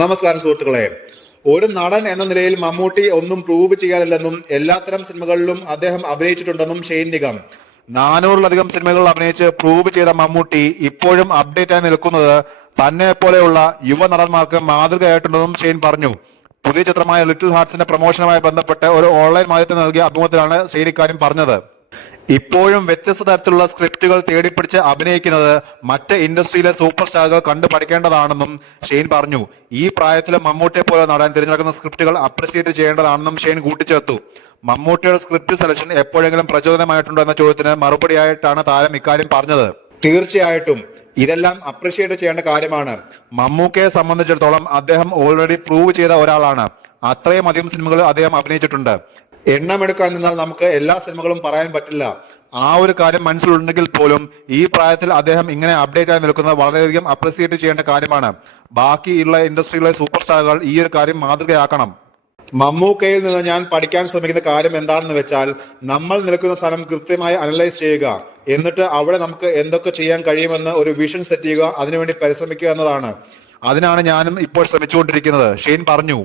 നമസ്കാരം സുഹൃത്തുക്കളെ. ഒരു നടൻ എന്ന നിലയിൽ മമ്മൂട്ടി ഒന്നും പ്രൂവ് ചെയ്യാനില്ലെന്നും എല്ലാത്തരം സിനിമകളിലും അദ്ദേഹം അഭിനയിച്ചിട്ടുണ്ടെന്നും ഷെയ്ൻ നിഗം. 400-ലധികം സിനിമകളിൽ അഭിനയിച്ച് പ്രൂവ് ചെയ്ത മമ്മൂട്ടി ഇപ്പോഴും അപ്ഡേറ്റ് ആയി നിൽക്കുന്നത് തന്നെ പോലെയുള്ള യുവ നടന്മാർക്ക് മാതൃകയായിട്ടുണ്ടെന്നും ഷെയ്ൻ പറഞ്ഞു. പുതിയ ചിത്രമായ ലിറ്റിൽ ഹാർട്സിന്റെ പ്രൊമോഷനുമായി ബന്ധപ്പെട്ട് ഒരു ഓൺലൈൻ മാധ്യമത്തിന് നൽകിയ അഭിമുഖത്തിലാണ് ഷെയ്ൻ ഇക്കാര്യം പറഞ്ഞത്. ഇപ്പോഴും വ്യത്യസ്ത തരത്തിലുള്ള സ്ക്രിപ്റ്റുകൾ തേടിപ്പിടിച്ച് അഭിനയിക്കുന്നത് മറ്റ് ഇൻഡസ്ട്രിയിലെ സൂപ്പർ സ്റ്റാറുകൾ കണ്ടു പഠിക്കേണ്ടതാണെന്നും ഷെയ്ൻ പറഞ്ഞു. ഈ പ്രായത്തിലും മമ്മൂട്ടിയെ പോലെ നടൻ തിരഞ്ഞെടുക്കുന്ന സ്ക്രിപ്റ്റുകൾ അപ്രിസിയേറ്റ് ചെയ്യേണ്ടതാണെന്നും ഷെയ്ൻ കൂട്ടിച്ചേർത്തു. മമ്മൂട്ടിയുടെ സ്ക്രിപ്റ്റ് സെലക്ഷൻ എപ്പോഴെങ്കിലും പ്രചോദനമായിട്ടുണ്ടോ എന്ന ചോദ്യത്തിന് മറുപടിയായിട്ടാണ് താരം ഇക്കാര്യം പറഞ്ഞത്. തീർച്ചയായിട്ടും ഇതെല്ലാം അപ്രിഷിയേറ്റ് ചെയ്യേണ്ട കാര്യമാണ്. മമ്മൂക്കയെ സംബന്ധിച്ചിടത്തോളം അദ്ദേഹം ഓൾറെഡി പ്രൂവ് ചെയ്ത ഒരാളാണ്. അത്രയും അധികം സിനിമകൾ അദ്ദേഹം അഭിനയിച്ചിട്ടുണ്ട്. എണ്ണമെടുക്കാൻ നിന്നാൽ നമുക്ക് എല്ലാ സിനിമകളും പറയാൻ പറ്റില്ല. ആ ഒരു കാര്യം മനസ്സിലുണ്ടെങ്കിൽ പോലും ഈ പ്രായത്തിൽ അദ്ദേഹം ഇങ്ങനെ അപ്ഡേറ്റ് ആയി നിൽക്കുന്നത് വളരെയധികം അപ്രിസിയേറ്റ് ചെയ്യേണ്ട കാര്യമാണ്. ബാക്കിയുള്ള ഇൻഡസ്ട്രിയിലെ സൂപ്പർ സ്റ്റാറുകൾ ഈ ഒരു കാര്യം മാതൃകയാക്കണം. മമ്മൂക്കയിൽ നിന്ന് ഞാൻ പഠിക്കാൻ ശ്രമിക്കുന്ന കാര്യം എന്താണെന്ന് വെച്ചാൽ, നമ്മൾ നിൽക്കുന്ന സ്ഥലം കൃത്യമായി അനലൈസ് ചെയ്യുക, എന്നിട്ട് അവിടെ നമുക്ക് എന്തൊക്കെ ചെയ്യാൻ കഴിയുമെന്ന് ഒരു വിഷൻ സെറ്റ് ചെയ്യുക, അതിനുവേണ്ടി പരിശ്രമിക്കുക എന്നതാണ്. അതിനാണ് ഞാനും ഇപ്പോൾ ശ്രമിച്ചുകൊണ്ടിരിക്കുന്നത്, ഷെയ്ൻ പറഞ്ഞു.